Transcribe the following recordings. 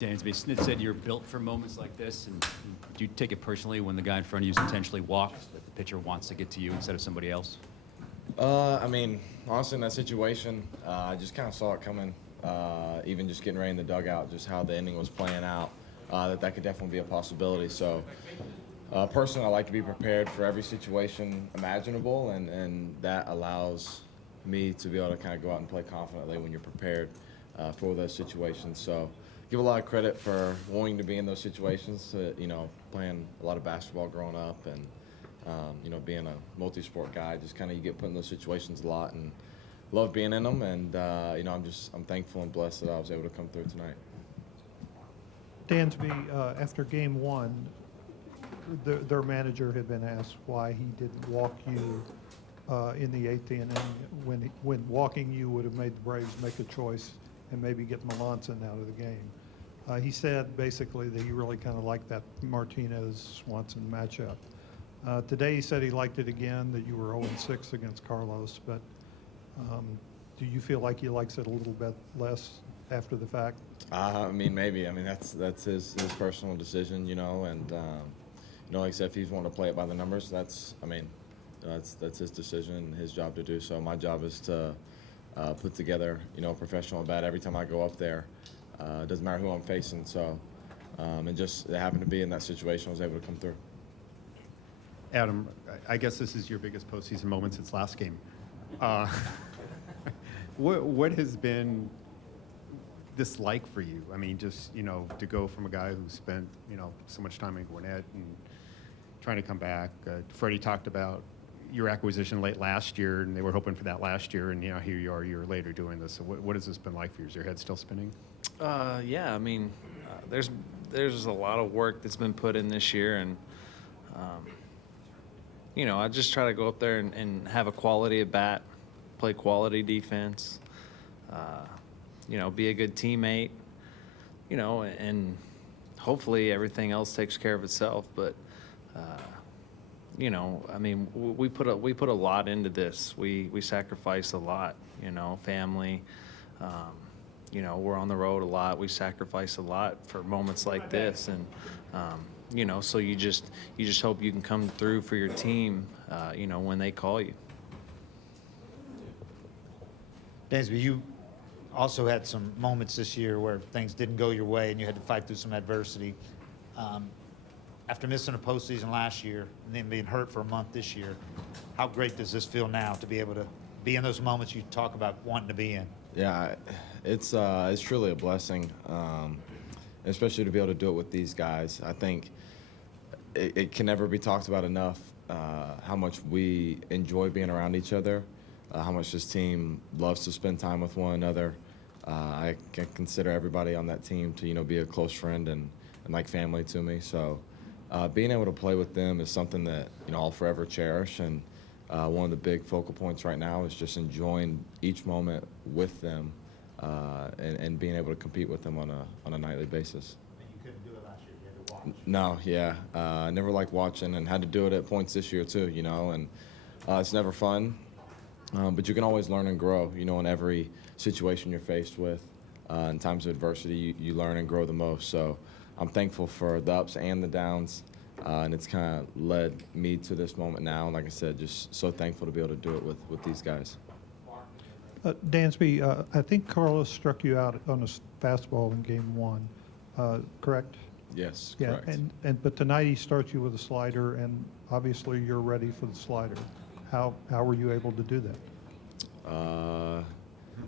Dansby, Snit said you're built for moments like this, and do you take it personally when the guy in front of you is intentionally walked, that the pitcher wants to get to you instead of somebody else? I mean, honestly, in that situation, I just kind of saw it coming, even just getting ready in the dugout, just how the inning was playing out, that could definitely be a possibility. So, personally, I like to be prepared for every situation imaginable, and that allows me to be able to kind of go out and play confidently when you're prepared for those situations. So, give a lot of credit for wanting to be in those situations, playing a lot of basketball growing up and, being a multi-sport guy, just kind of you get put in those situations a lot and love being in them. And, I'm thankful and blessed that I was able to come through tonight. Dansby, after game one, their manager had been asked why he didn't walk you in the eighth inning when walking you would have made the Braves make a choice and maybe get Melanson out of the game. He said basically that he really kind of liked that Martinez-Swanson matchup. Today he said he liked it again, that you were 0-6 against Carlos, but do you feel like he likes it a little bit less after the fact? Maybe. That's his personal decision, and like I said, if he's wanting to play it by the numbers, that's his decision, his job to do so. My job is to put together, a professional bat every time I go up there. It doesn't matter who I'm facing. So, it happened to be in that situation. I was able to come through. Adam, I guess this is your biggest postseason moment since last game. What has been this like for you? I mean, just, to go from a guy who spent, so much time in Gwinnett and trying to come back. Freddie talked about your acquisition late last year, and they were hoping for that last year, and, here you are a year later doing this. So what has this been like for you? Is your head still spinning? Yeah, there's a lot of work that's been put in this year, and I just try to go up there and have a quality at bat, play quality defense, be a good teammate, and hopefully everything else takes care of itself. But, we put a lot into this. We sacrifice a lot, family. We're on the road a lot. We sacrifice a lot for moments like this, and so you just hope you can come through for your team, when they call you. Dansby, you also had some moments this year where things didn't go your way and you had to fight through some adversity. After missing a postseason last year and then being hurt for a month this year, how great does this feel now to be able to be in those moments you talk about wanting to be in? Yeah, it's truly a blessing, especially to be able to do it with these guys. I think it can never be talked about enough how much we enjoy being around each other, how much this team loves to spend time with one another. I can consider everybody on that team to be a close friend and like family to me. So being able to play with them is something that I'll forever cherish. And one of the big focal points right now is just enjoying each moment with them and being able to compete with them on a nightly basis. And you couldn't do it last year. You had to watch. No, yeah. I never liked watching and had to do it at points this year too, and it's never fun. But you can always learn and grow, in every situation you're faced with. In times of adversity, you learn and grow the most. So I'm thankful for the ups and the downs. And it's kind of led me to this moment now. And like I said, just so thankful to be able to do it with these guys. Dansby, I think Carlos struck you out on a fastball in game one, correct? Yes, Yeah, correct. but tonight he starts you with a slider, and obviously you're ready for the slider. How were you able to do that?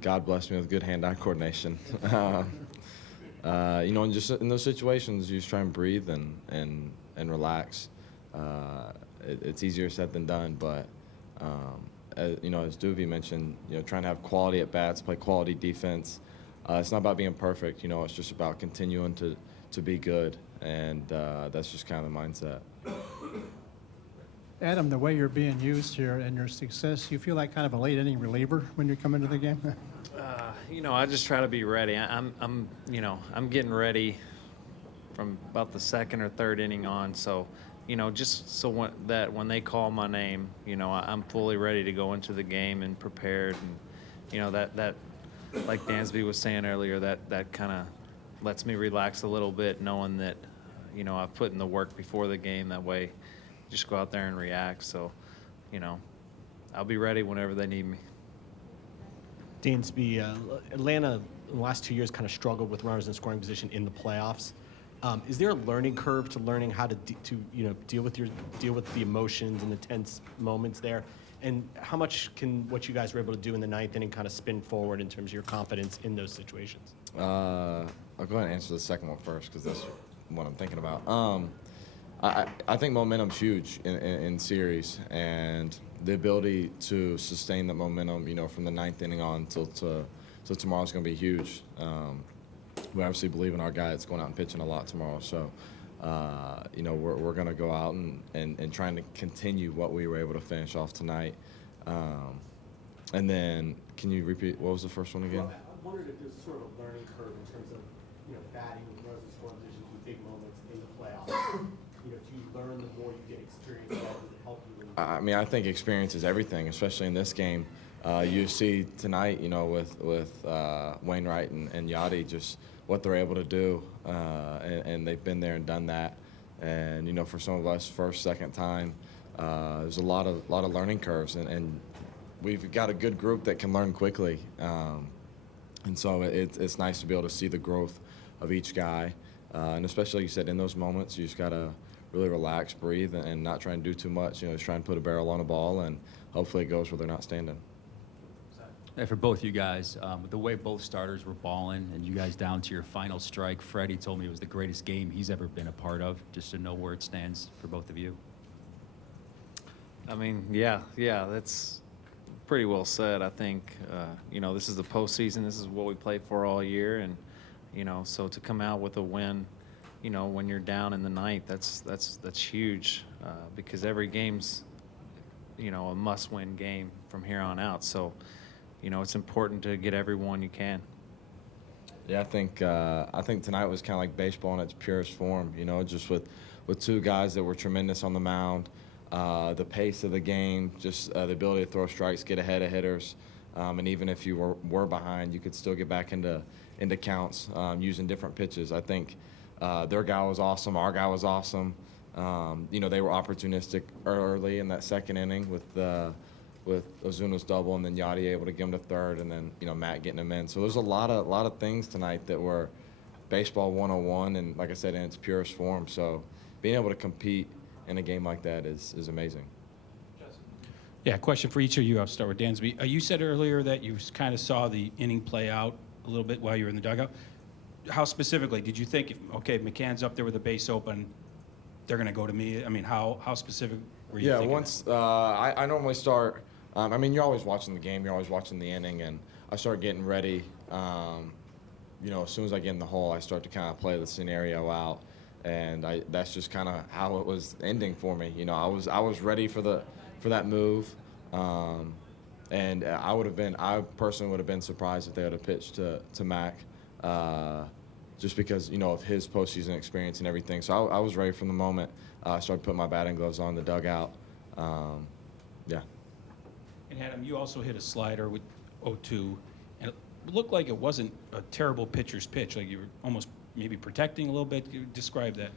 God bless me with good hand-eye coordination. And just in those situations, you just try and breathe and relax. It's easier said than done, but as Duvall mentioned, trying to have quality at bats, play quality defense. It's not about being perfect. It's just about continuing to be good, and that's just kind of the mindset. Adam, the way you're being used here and your success, you feel like kind of a late inning reliever when you come into the game? I just try to be ready. I'm getting ready from about the second or third inning on. So, just so when they call my name, I'm fully ready to go into the game and prepared. And, that like Dansby was saying earlier, that kind of lets me relax a little bit knowing that, you know, I've put in the work before the game. That way, just go out there and react. So, you know, I'll be ready whenever they need me. Dansby, Atlanta in the last 2 years kind of struggled with runners in scoring position in the playoffs. Is there a learning curve to learning how to deal with the emotions and the tense moments there? And how much can what you guys were able to do in the ninth inning kind of spin forward in terms of your confidence in those situations? I'll go ahead and answer the second one first because that's what I'm thinking about. I think momentum's huge in series, and the ability to sustain that momentum, you know, from the ninth inning on till tomorrow's going to be huge. We obviously believe in our guy that's going out and pitching a lot tomorrow, so you know, we're going to go out and trying to continue what we were able to finish off tonight. And then, can you repeat what was the first one again? Well, I wondered if there's sort of a learning curve in terms of, you know, batting with runners in scoring positions with big moments in the playoffs. You know, do you learn the more you get experience? Does it help you? I mean, I think experience is everything, especially in this game. You see tonight, you know, with Wainwright and Yachty, just what they're able to do, and they've been there and done that. And you know, for some of us, first, second time, there's a lot of learning curves, and we've got a good group that can learn quickly. And so it's nice to be able to see the growth of each guy, and especially like you said, in those moments, you just gotta really relax, breathe, and not try and do too much. You know, just try and put a barrel on a ball, and hopefully it goes where they're not standing. And for both you guys, the way both starters were balling and you guys down to your final strike, Freddie told me it was the greatest game he's ever been a part of, just to know where it stands for both of you. I mean, yeah, that's pretty well said. I think, you know, this is the postseason. This is what we play for all year. And, you know, so to come out with a win, you know, when you're down in the ninth, that's huge, because every game's, you know, a must-win game from here on out. So, you know, it's important to get every one you can. Yeah, I think tonight was kind of like baseball in its purest form. You know, just with two guys that were tremendous on the mound, the pace of the game, just the ability to throw strikes, get ahead of hitters, and even if you were behind, you could still get back into counts using different pitches. I think their guy was awesome. Our guy was awesome. You know, they were opportunistic early in that second inning with Ozuna's double, and then Yachty able to get him to third, and then, you know, Matt getting him in. So there's a lot of things tonight that were baseball 101, and like I said, in its purest form. So being able to compete in a game like that is amazing. Yeah, question for each of you. I'll start with Dansby. You said earlier that you kind of saw the inning play out a little bit while you were in the dugout. How specifically did you think, okay, McCann's up there with the base open, they're going to go to me? I mean, how specific were you thinking? Yeah, once I normally start. I mean, you're always watching the game, you're always watching the inning, and I start getting ready. You know, as soon as I get in the hole, I start to kind of play the scenario out, and that's just kind of how it was ending for me. You know, I was ready for that move, and I personally would have been surprised if they would have pitched to Mac, just because, you know, of his postseason experience and everything. So I was ready from the moment I started putting my batting gloves on the dugout. Yeah. And Adam, you also hit a slider with 0-2, and it looked like it wasn't a terrible pitcher's pitch. Like you were almost maybe protecting a little bit. You describe that.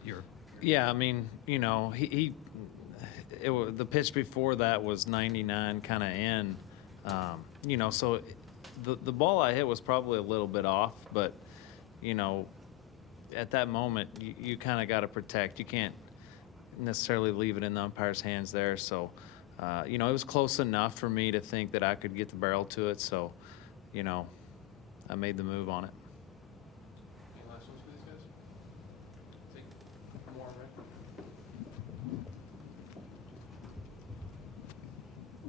Yeah, I mean, you know, the pitch before that was 99 kind of in, you know, so the ball I hit was probably a little bit off, but, you know, at that moment, you kind of got to protect. You can't necessarily leave it in the umpire's hands there. So, you know, it was close enough for me to think that I could get the barrel to it. So, you know, I made the move on it. Any last ones for these guys? Take more, right?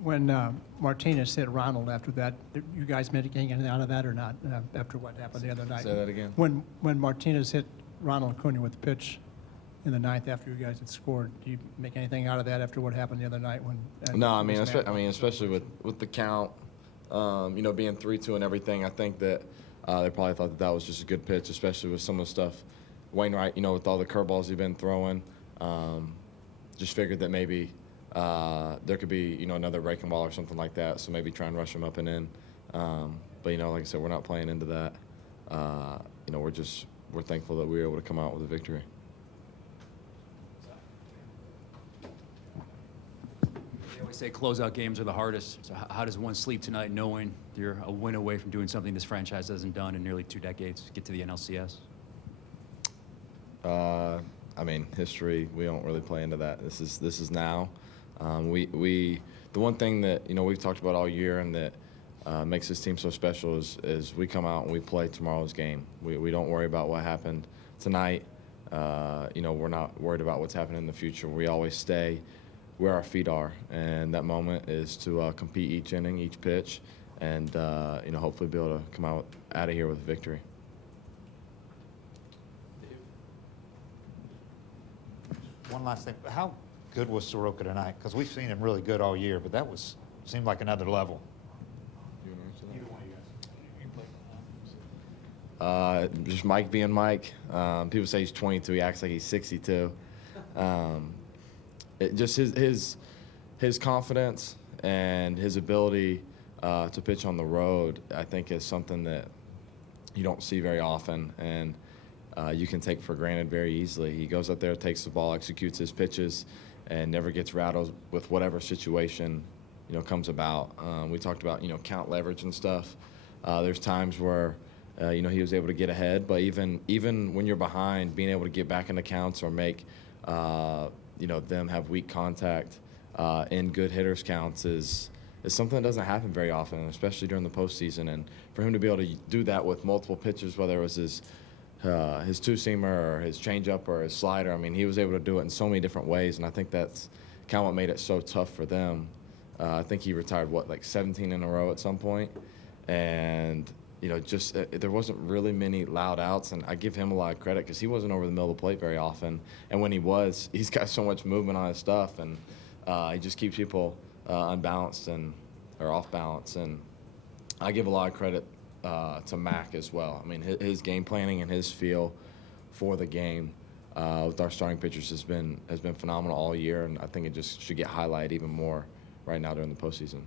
When Martinez hit Ronald after that, did you guys make anything out of that or not, after what happened the other night? Say that again. When Martinez hit Ronald Acuna with the pitch in the ninth after you guys had scored, do you make anything out of that after what happened the other night when? No, I mean, especially with the count, you know, being 3-2 and everything, I think that they probably thought that was just a good pitch, especially with some of the stuff Wainwright, you know, with all the curveballs he's been throwing. Just figured that maybe there could be, you know, another breaking ball or something like that, so maybe try and rush him up and in. But, you know, like I said, we're not playing into that. You know, we're we're thankful that we were able to come out with a victory. They always say closeout games are the hardest. So how does one sleep tonight knowing you're a win away from doing something this franchise hasn't done in nearly 2 decades, get to the NLCS? I mean, history, we don't really play into that. This is now. The one thing that, you know, we've talked about all year and that makes this team so special is we come out and we play tomorrow's game. We don't worry about what happened tonight. You know, we're not worried about what's happening in the future. We always stay where our feet are, and that moment is to compete each inning, each pitch, and you know, hopefully be able to come out of here with a victory. One last thing. How good was Soroka tonight? Because we've seen him really good all year, but that seemed like another level. Just Mike being Mike. People say he's 22. He acts like he's 62. Just his confidence and his ability to pitch on the road, I think, is something that you don't see very often, and you can take for granted very easily. He goes out there, takes the ball, executes his pitches, and never gets rattled with whatever situation, you know, comes about. We talked about, you know, count leverage and stuff. There's times where you know, he was able to get ahead, but even when you're behind, being able to get back into counts or make you know, them have weak contact in good hitters counts is something that doesn't happen very often, especially during the postseason. And for him to be able to do that with multiple pitches, whether it was his two-seamer or his changeup or his slider, I mean, he was able to do it in so many different ways, and I think that's kind of what made it so tough for them. I think he retired, like 17 in a row at some point, and you know, just there wasn't really many loud outs, and I give him a lot of credit because he wasn't over the middle of the plate very often. And when he was, he's got so much movement on his stuff, and he just keeps people unbalanced or off balance. And I give a lot of credit to Mac as well. I mean, his game planning and his feel for the game with our starting pitchers has been phenomenal all year, and I think it just should get highlighted even more right now during the postseason.